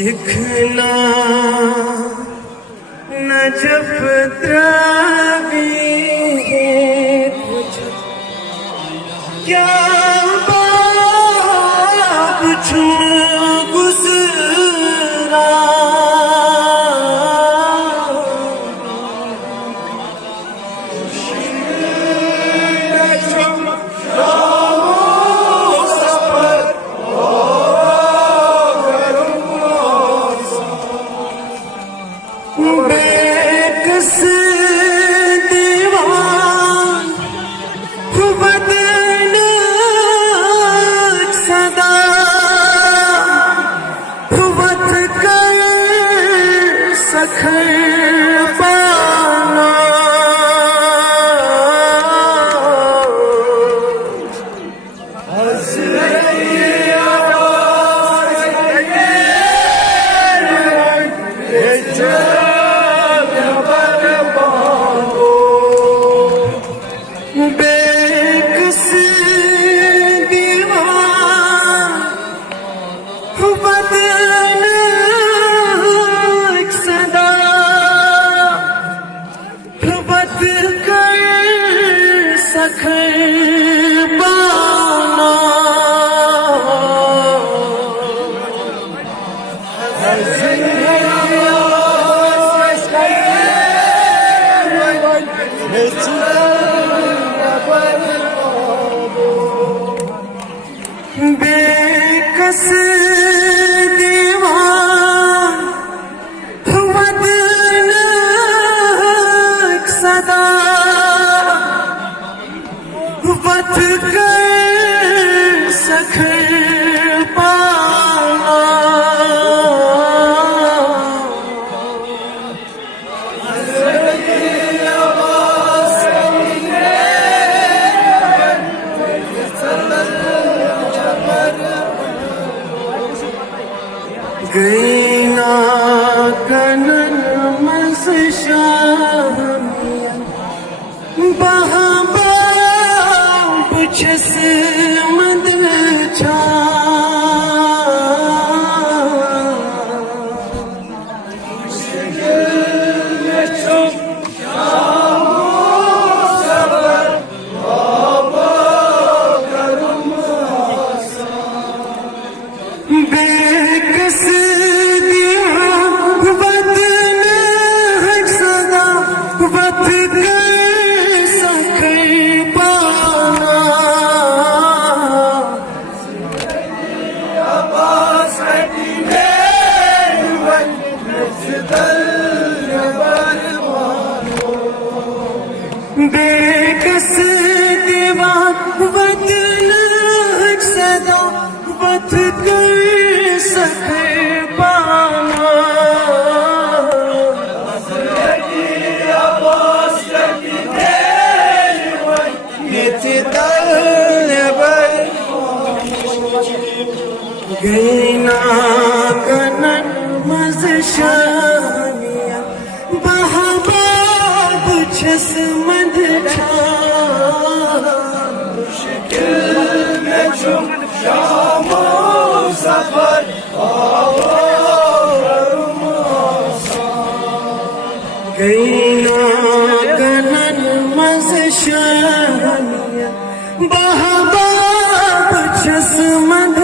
यखना नजफ द्रावी क्या बाप गुजरा बेकस दीवान बदन सदा वत कर सखर पाना बेकस दीवान बदन सदा वत कर सखर पाना बेकस दीवान बदन सदा वत कर सखर पाना गईना कनन मस शामिया बहाबा पुछस मद छा बेकस बदन सदा वत कर सखर पाना बेकस दीवान बदन सदा वत कर सखर पाना गईना कनन मस शामिया बहाबा पुछस मद छा मुश्किल में छुप शामो सफर गईना कनन मस शामिया बहाबा पुछस मद